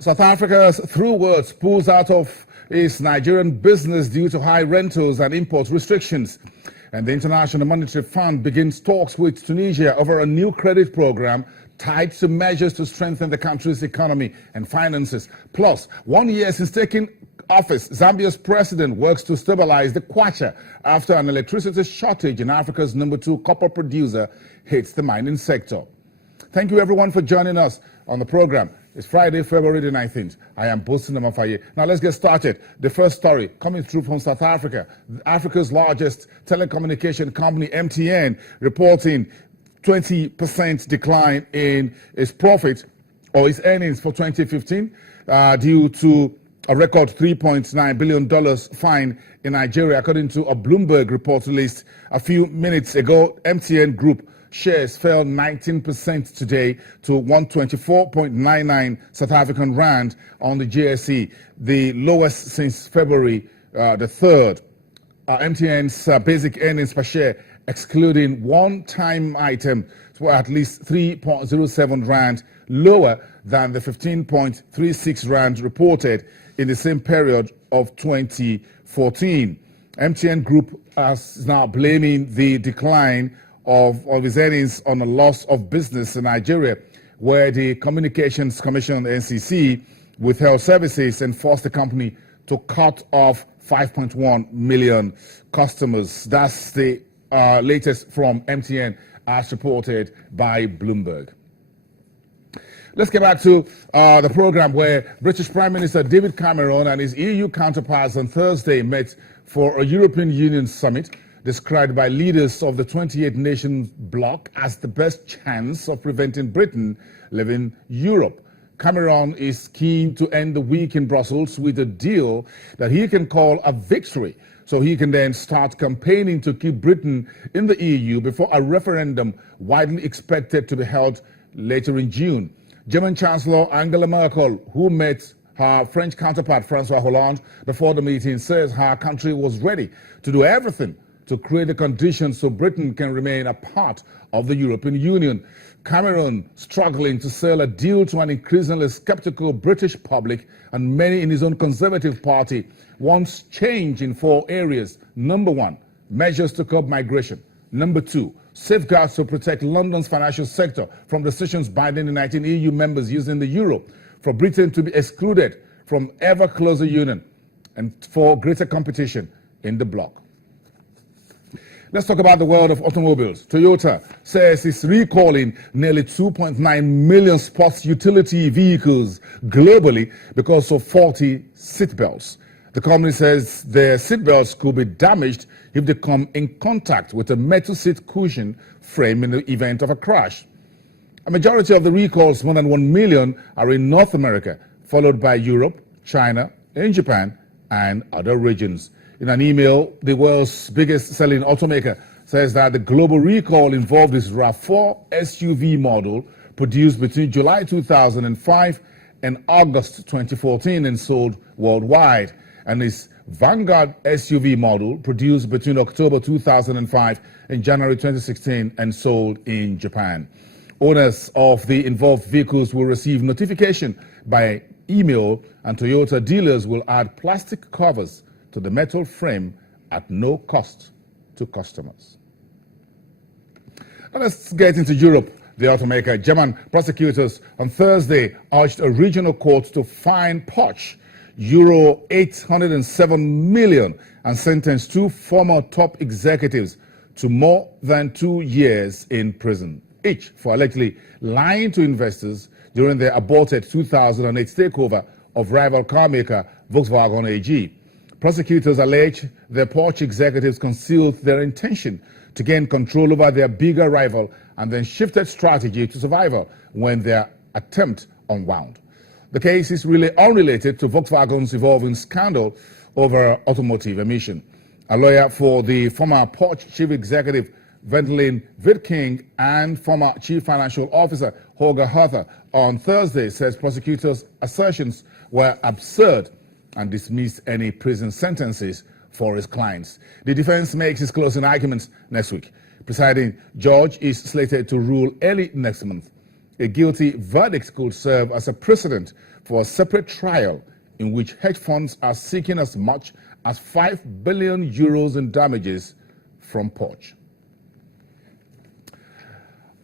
South Africa's Truworths pulls out of its Nigerian business due to high rentals and import restrictions. And the International Monetary Fund begins talks with Tunisia over a new credit program tied to measures to strengthen the country's economy and finances. Plus, 1 year since taking office, Zambia's president works to stabilize the kwacha after an electricity shortage in Africa's #2 copper producer hits the mining sector. Thank you everyone for joining us on the program. It's Friday, February the 19th. I am Bosun Amafaye. Now let's get started. The first story coming through from South Africa. Africa's largest telecommunication company, MTN, reporting 20% decline in its profit or its earnings for 2015 due to a record $3.9 billion fine in Nigeria, according to a Bloomberg report released a few minutes ago. MTN Group shares fell 19% today to 124.99 South African Rand on the JSE, the lowest since February the 3rd. MTN's basic earnings per share, excluding one-time items, were at least 3.07 Rand, lower than the 15.36 Rand reported in the same period of 2014. MTN Group is now blaming the decline of its earnings on a loss of business in Nigeria, where the Communications Commission, the NCC, withheld services and forced the company to cut off 5.1 million customers. That's the latest from MTN, as reported by Bloomberg. Let's get back to the program, where British Prime Minister David Cameron and his EU counterparts on Thursday met for a European Union summit described by leaders of the 28-nation bloc as the best chance of preventing Britain leaving Europe. Cameron is keen to end the week in Brussels with a deal that he can call a victory, so he can then start campaigning to keep Britain in the EU before a referendum widely expected to be held later in June. German Chancellor Angela Merkel, who met her French counterpart François Hollande before the meeting, says her country was ready to do everything to create the conditions so Britain can remain a part of the European Union. Cameron struggling to sell a deal to an increasingly skeptical British public, and many in his own Conservative Party, wants change in 4 areas. Number 1, measures to curb migration. Number 2, safeguards to protect London's financial sector from decisions binding the 19 EU members using the euro, for Britain to be excluded from ever closer union, and for greater competition in the bloc. Let's talk about the world of automobiles. Toyota says it's recalling nearly 2.9 million sports utility vehicles globally because of faulty seatbelts. The company says their seatbelts could be damaged if they come in contact with a metal seat cushion frame in the event of a crash. A majority of the recalls, more than 1 million, are in North America, followed by Europe, China, and Japan, and other regions. In an email, the world's biggest selling automaker says that the global recall involved its RAV4 SUV model produced between July 2005 and August 2014 and sold worldwide, and its Vanguard SUV model produced between October 2005 and January 2016 and sold in Japan. Owners of the involved vehicles will receive notification by email, and Toyota dealers will add plastic covers to the metal frame at no cost to customers. Now let's get into Europe. The automaker, German prosecutors on Thursday urged a regional court to fine Porsche euro 807 million and sentence 2 former top executives to more than 2 years in prison, each for allegedly lying to investors during their aborted 2008 takeover of rival carmaker Volkswagen AG. Prosecutors allege the Porsche executives concealed their intention to gain control over their bigger rival and then shifted strategy to survival when their attempt unwound. The case is really unrelated to Volkswagen's evolving scandal over automotive emission. A lawyer for the former Porsche chief executive Wendelin Wittking and former chief financial officer Holger Hertha on Thursday says prosecutors' assertions were absurd and dismissed any prison sentences for his clients. The defense makes its closing arguments next week. Presiding judge is slated to rule early next month. A guilty verdict could serve as a precedent for a separate trial in which hedge funds are seeking as much as €5 billion in damages from Porsche.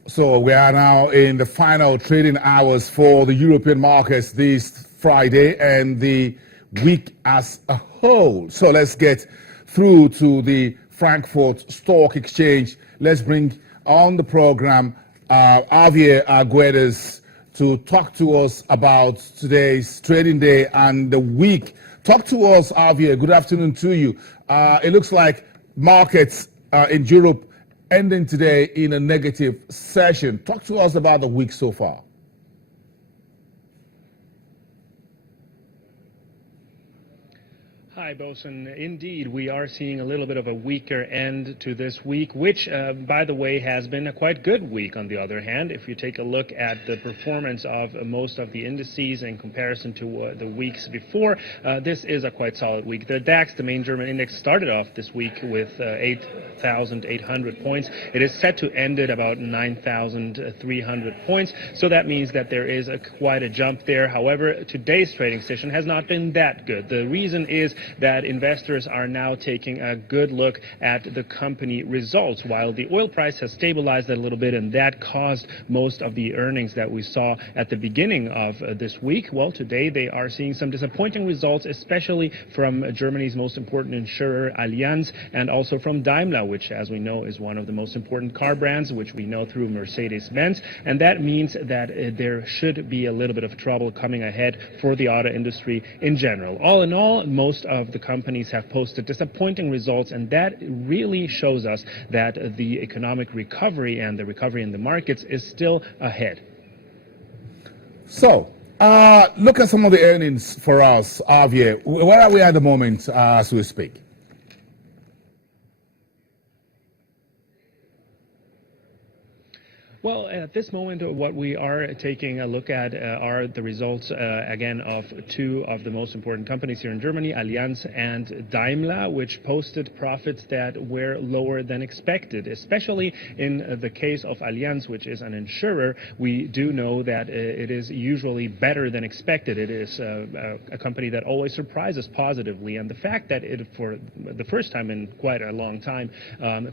So we are now in the final trading hours for the European markets this Friday and the week as a whole. So let's get through to the Frankfurt Stock Exchange. Let's bring on the program Javier Arguedas to talk to us about today's trading day and the week. Talk to us, Javier. Good afternoon to you. It looks like markets in Europe ending today in a negative session. Talk to us about the week so far. Hi, Bosun. Indeed, we are seeing a little bit of a weaker end to this week, which, by the way, has been a quite good week on the other hand. If you take a look at the performance of most of the indices in comparison to the weeks before, this is a quite solid week. The DAX, the main German index, started off this week with 8,800 points. It is set to end at about 9,300 points, so that means that there is quite a jump there. However, today's trading session has not been that good. The reason is that investors are now taking a good look at the company results, while the oil price has stabilized a little bit, and that caused most of the earnings that we saw at the beginning of this week. Well, today they are seeing some disappointing results, especially from Germany's most important insurer, Allianz, and also from Daimler, which, as we know, is one of the most important car brands, which we know through Mercedes-Benz, and that means that there should be a little bit of trouble coming ahead for the auto industry in general. All in all, most of the companies have posted disappointing results, and that really shows us that the economic recovery and the recovery in the markets is still ahead. So, look at some of the earnings for us, Javier. Where are we at the moment as we speak? Well, at this moment, what we are taking a look at are the results, again, of two of the most important companies here in Germany, Allianz and Daimler, which posted profits that were lower than expected. Especially in the case of Allianz, which is an insurer, we do know that it is usually better than expected. It is a company that always surprises positively, and the fact that it, for the first time in quite a long time,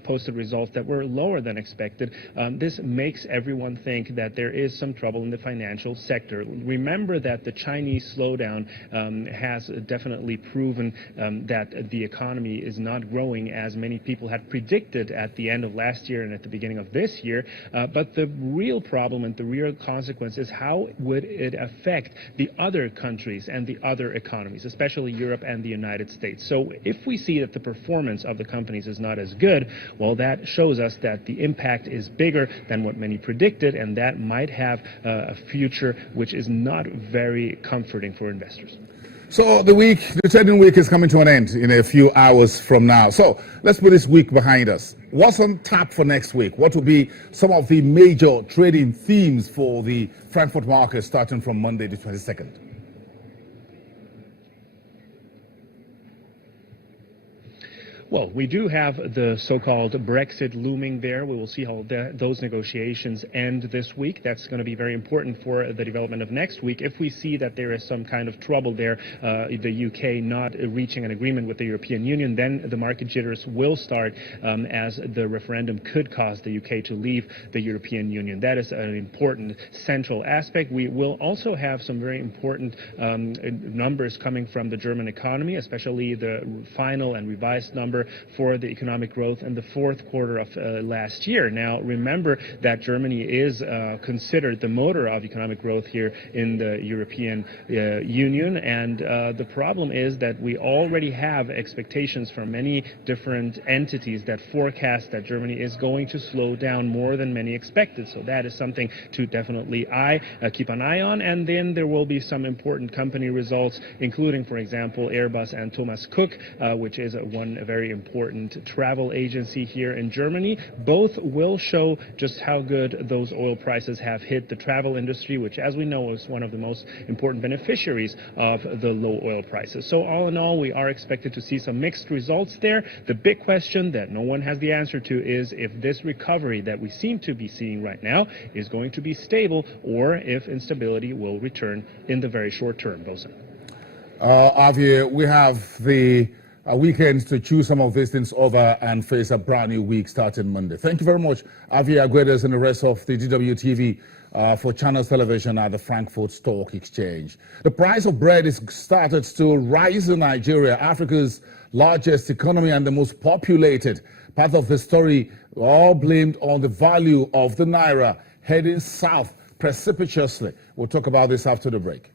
posted results that were lower than expected, this makes everyone think that there is some trouble in the financial sector. Remember that the Chinese slowdown has definitely proven that the economy is not growing as many people had predicted at the end of last year and at the beginning of this year. But the real problem and the real consequence is how would it affect the other countries and the other economies, especially Europe and the United States. So if we see that the performance of the companies is not as good, well, that shows us that the impact is bigger than what many predicted, and that might have a future which is not very comforting for investors. So the trading week is coming to an end in a few hours from now. So let's put this week behind us. What's on tap for next week? What will be some of the major trading themes for the Frankfurt market starting from Monday the 22nd? Well, we do have the so-called Brexit looming there. We will see how those negotiations end this week. That's going to be very important for the development of next week. If we see that there is some kind of trouble there, the UK not reaching an agreement with the European Union, then the market jitters will start, as the referendum could cause the UK to leave the European Union. That is an important central aspect. We will also have some very important numbers coming from the German economy, especially the final and revised number for the economic growth in the fourth quarter of last year. Now, remember that Germany is considered the motor of economic growth here in the European Union, and the problem is that we already have expectations from many different entities that forecast that Germany is going to slow down more than many expected. So that is something to definitely keep an eye on. And then there will be some important company results, including, for example, Airbus and Thomas Cook, which is one very important travel agency here in Germany. Both will show just how good those oil prices have hit the travel industry, which, as we know, is one of the most important beneficiaries of the low oil prices. So all in all, we are expected to see some mixed results there. The big question that no one has the answer to is if this recovery that we seem to be seeing right now is going to be stable, or if instability will return in the very short term. Bosun. Javier, we have the weekends to choose some of these things over and face a brand new week starting Monday. Thank you very much, Javier Aguedas and the rest of the DWTV for Channels Television at the Frankfurt Stock Exchange. The price of bread is started to rise in Nigeria, Africa's largest economy and the most populated. Part of the story all blamed on the value of the naira heading south precipitously. We'll talk about this after the break.